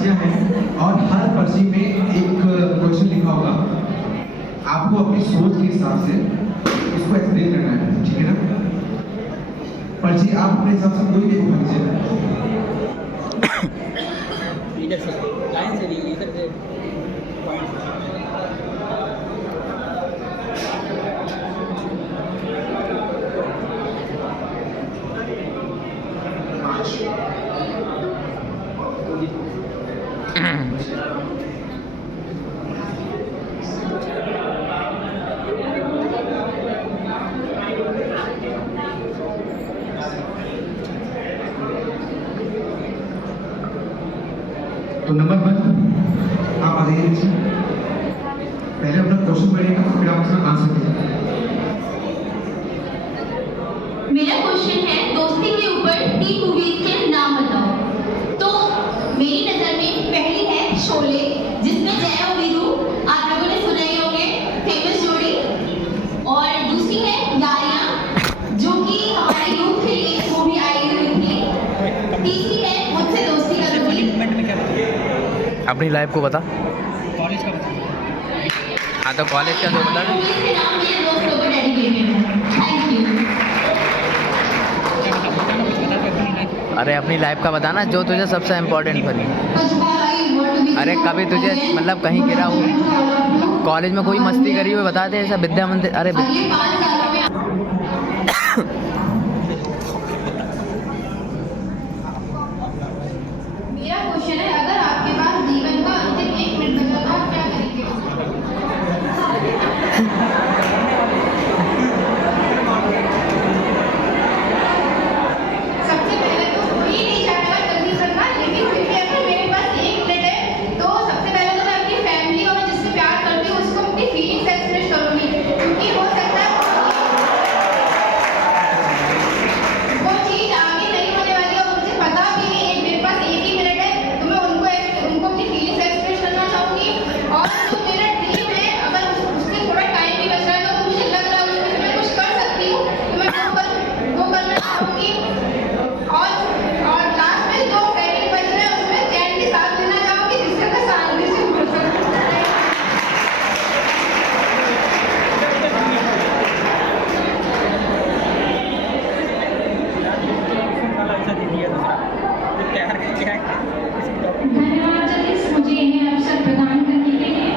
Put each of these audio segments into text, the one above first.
पर्चियां हैं और हर पर्ची में एक क्वेश्चन लिखा होगा। आपको अपनी सोच के हिसाब से इसको एक्सप्लेन करना है, ठीक है ना? पर्ची आप अपने हिसाब से कोई भी एक पर्ची इधर से लाइन से नहीं, इधर से पॉइंट। तो नंबर 1 आप आ जाइए नीचे। पहले अपना क्वेश्चन पढ़िएगा, फिर आप उसका आंसर दीजिए। मेरा क्वेश्चन है, दोस्ती के ऊपर 3 मूवीज के नाम बताओ। तो मेरी नजर में पहली है शोले, जिसमें जया और वीरू आप लोगों ने सुना ही होंगे, फेमस जोड़ी। और दूसरी है यारियां, जो कि हमारे यूथ के लिए मूवी आई हुई थी। तीसरी है मुझसे दोस्ती का दूरी। अपनी लाइफ को बता। कॉलेज का बता। हाँ तो कॉलेज का तो बता। मूवीज के नाम मेरे दोस्तों को डेडिकेटेड है। Thank you. अरे अपनी लाइफ का बताना, जो तुझे सबसे इम्पोर्टेंट लगी। अरे कभी तुझे मतलब कहीं गिरा हो, कॉलेज में कोई मस्ती करी हुई बता दे, ऐसा विद्या मंदिर। अरे मेरा क्वेश्चन है, अगर आपके पास जीवन का अंतिम 1 मिनट बचा तो आप क्या करेंगे? सबसे पहले तो कोई नहीं चाहेगा जल्दी करना, लेकिन फिर भी अगर मेरे पास 1 मिनट है तो सबसे पहले तो मैं अपनी फैमिली और मैं जिससे प्यार करती हूँ उसको अपनी फीलिंग्स एक्सप्रेस करूँगी, क्योंकि हो सकता है वो चीज़ आगे नहीं होने वाली और मुझे पता भी नहीं है, मेरे पास 1 ही मिनट है, तो मैं उनको अपनी फीलिंग्स एक्सप्रेस करना चाहूँगी। और जो मेरा ड्रीम है, अगर उसमें थोड़ा टाइम भी बच रहा है तो मुझे लग रहा है उसमें मैं कुछ कर सकती हूँ, तो मैं वो करना चाहूँगी। और लास्ट में जो सेकंड बच रहे हैं उसमें चैन के साथ लेना चाहूँगी, जिससे मैं शांति से घूम सकूँ। ऐसा दे दिया दूसरा तो तैयार करके आए। धन्यवाद जतीश, मुझे यह अवसर प्रदान करने के लिए।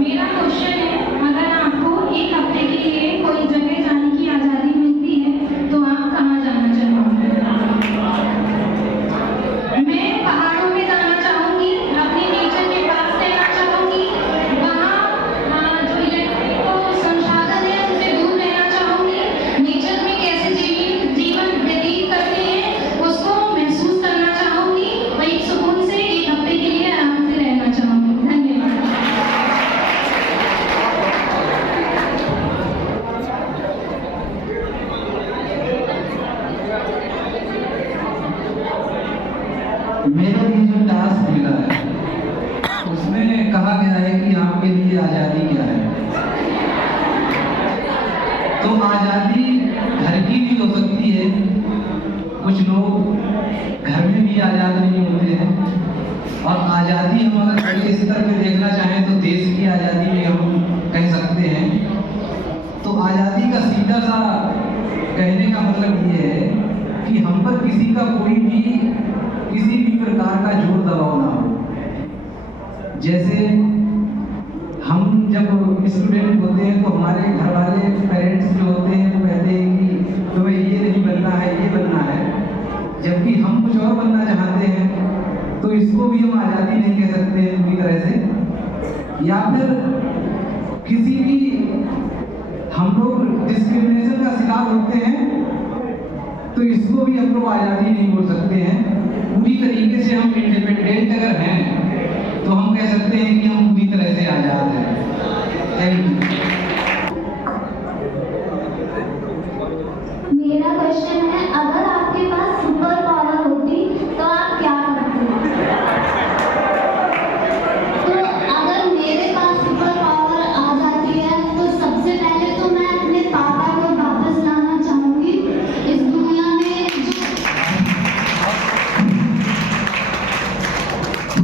मेरा क्वेश्चन है, अगर आपको 1 हफ्ते के लिए कोई जगह जाने की आज़ादी मिलती है तो आप कहाँ जाना चाहोगे? मैं पहाड़ों में जाना चाहूँगी, अपने नेचर के पास रहना चाहूँगी, वहाँ जो इलेक्ट्रिक संसाधन है उनसे दूर रहना चाहूँगी, नेचर में कैसे जीवन व्यतीत करते हैं उसको महसूस करना चाहूँगी और एक सुकून से 1 हफ्ते के लिए आराम से रहना चाहूँगी। धन्यवाद। मेरा ये जो टास्क मिला है उसमें कहा गया है कि आपके लिए आज़ादी क्या है। तो आज़ादी घर की भी हो सकती है, कुछ लोग घर में भी आज़ाद नहीं होते हैं, और आज़ादी हम अगर बड़े स्तर पे देखना चाहें तो देश की आज़ादी भी हम कह सकते हैं। तो आज़ादी का सीधा सा कहने का मतलब ये है कि हम पर किसी का कोई भी किसी भी प्रकार का जोर दबाव ना हो। जैसे हम जब स्टूडेंट होते हैं तो हमारे घर वाले पेरेंट्स जो होते हैं वो कहते हैं कि तुम्हें ये नहीं बनना है, ये बनना है, जबकि हम कुछ और बनना चाहते हैं, तो इसको भी हम आज़ादी नहीं कह सकते हैं पूरी तरह से। या फिर किसी भी हम लोग डिस्क्रिमिनेशन का शिकार होते हैं तो इसको भी हम लोग आज़ादी नहीं बोल सकते हैं। पूरी तरीके से हम इंडिपेंडेंट अगर हैं तो हम कह सकते हैं कि हम पूरी तरह से आज़ाद हैं। Thank you. मेरा क्वेश्चन है, अगर आपके पास सुपर पावर होती तो आप क्या करते? तो अगर मेरे पास सुपर पावर आ जाती है तो सबसे पहले तो मैं अपने पापा को वापस लाना चाहूँगी इस दुनिया में। जो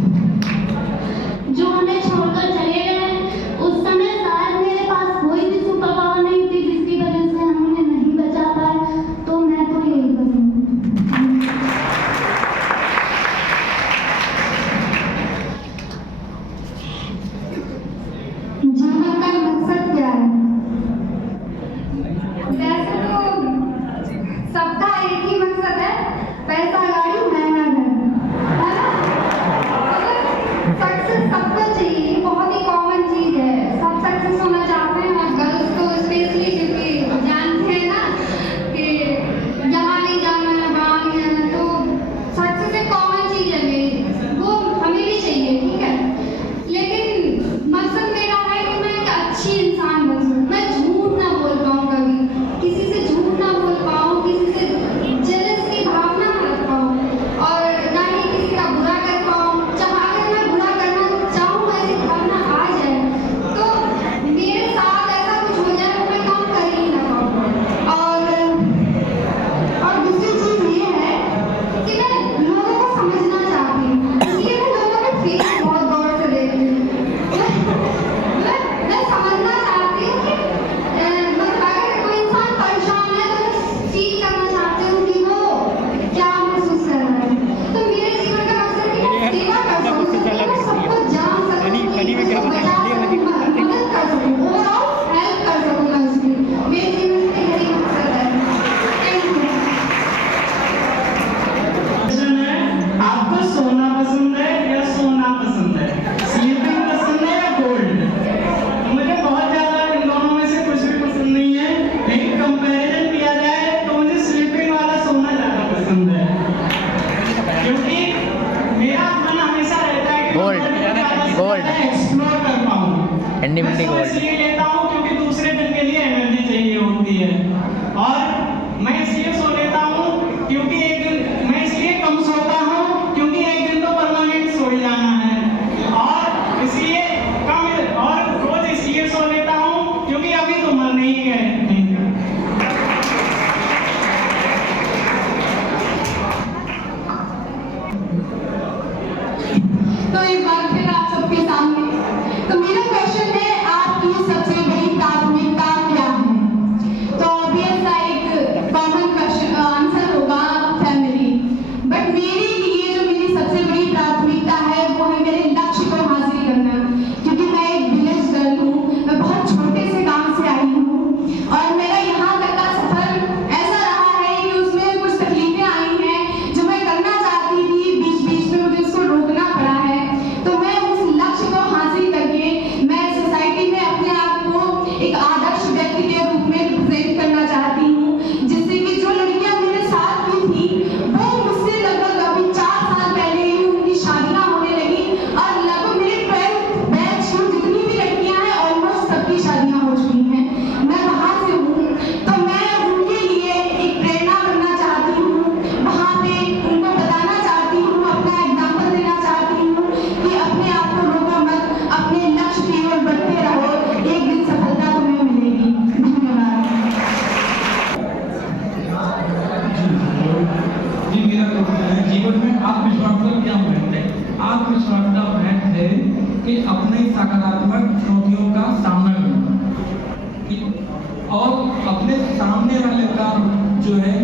हिंडी मैं मिंडी सुबह गोल्ड। इसलिए लेता हूँ क्योंकि दूसरे दिन के लिए एनर्जी चाहिए होती है। और मैं इसलिए सो लेता हूँ क्योंकि एक दिन मैं इसलिए कम सोता हूँ क्योंकि एक दिन तो परमानेंट सो ही जाना है। और इसलिए कम और रोज इसलिए सो लेता हूँ क्योंकि अभी तो मर नहीं गए। तो एक बार फिर आप सबके सामने, तो मेरा क्वेश्चन है आपकी सबसे बड़ी प्राथमिकता क्या है? तो ऑब्वियस सा एक कॉमन क्वेश्चन आंसर होगा फैमिली। बट मेरे लिए जो मेरी सबसे बड़ी प्राथमिकता है वो है मेरे लक्ष्य को हासिल करना, क्योंकि मैं एक विलेज गर्ल हूँ, मैं बहुत छोटे से गांव से आई हूँ और मेरा यहाँ तक का सफर ऐसा रहा है कि उसमें कुछ तकलीफें आई हैं जो मैं करना चाहती थी, बीच बीच में मुझे उसको रोकना पड़ा है। तो मैं उस लक्ष्य को हासिल करके मैं सोसाइटी में अपने आप को एक आदर्श व्यक्ति के रूप में रिप्रेजेंट करना चाहती हूँ, जिससे कि जो लड़कियां मेरे साथ भी थी वो मुझसे लगभग अभी 4 साल पहले ही उनकी शादियां होने लगी और लगभग मेरे 12th बैच में जितनी भी लड़कियां हैं ऑलमोस्ट सबकी शादियां हो चुकी हैं। मैं वहां से हूँ, तो मैं उनके लिए एक प्रेरणा बनना चाहती हूँ, वहां पे उनको बताना चाहती हूँ, अपना एग्जाम्पल देना चाहती हूँ कि अपने आप को रोको मत, अपने लक्ष्य की ओर बढ़ते रहो, एक दिन सफलता तुम्हें मिलेगी। धन्यवाद। जी मेरा क्वेश्चन है, जीवन में आत्मविश्वास का क्या महत्व है? आत्मविश्वास का महत्व है कि अपने सकारात्मक चुनौतियों का सामना करना और अपने सामने वाले का जो है